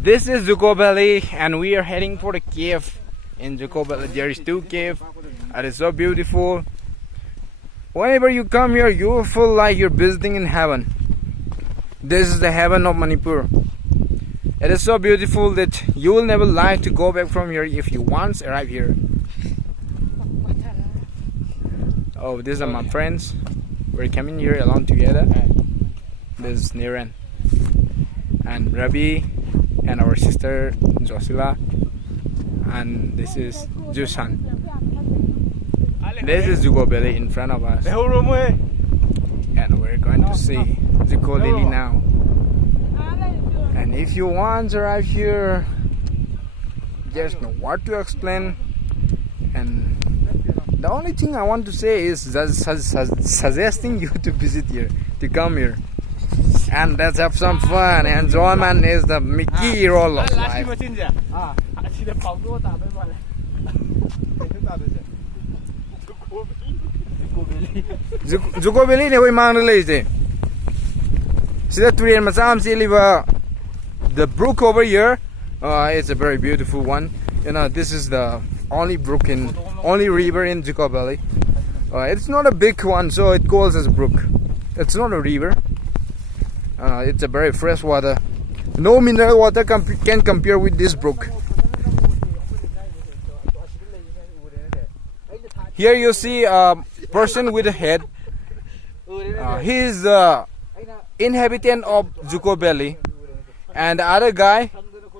This is Dzuko Valley, and we are heading for the cave in Dzuko Valley. There is two caves. It is so beautiful. Whenever you come here, you will feel like you're visiting in heaven. This is the heaven of Manipur. It is so beautiful that you will never like to go back from here if you once arrive here. Oh, these are my friends. We're coming here along together. This is Niran and Rabi and our sister Josila, and this is Jusan. This is Dzuko Valley in front of us, and we're going to see Dzuko Lily now. And if you want to arrive here, just know what to explain. And the only thing I want to say is suggesting you to visit here, to come here, and let's have some fun. Enjoyment is the Mickey role of life. Dzuko Valley ne we mang le ise. Sida turian macam si liba. The brook over here, it's a very beautiful one. You know, this is the only brook only river in Dzuko Valley. It's not a big one, so it calls as a brook. It's not a river. It's a very fresh water. No mineral water can compare with this brook. Here you see a person with a head. He is the inhabitant of Dzuko Valley. And the other guy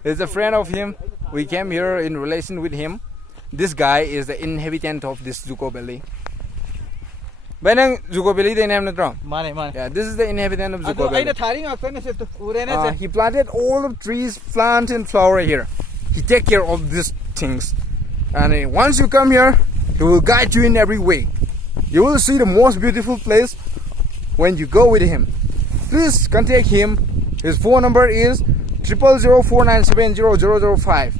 is a friend of him. We came here in relation with him. This guy is the inhabitant of this Dzuko Valley. Dzuko Valley the name Yeah, this is the inhabitant of Dzuko Valley. He planted all of trees, plants and flower here. He take care of these things. And once you come here, he will guide you in every way. You will see the most beautiful place when you go with him. Please contact him. His phone number is 00049700005.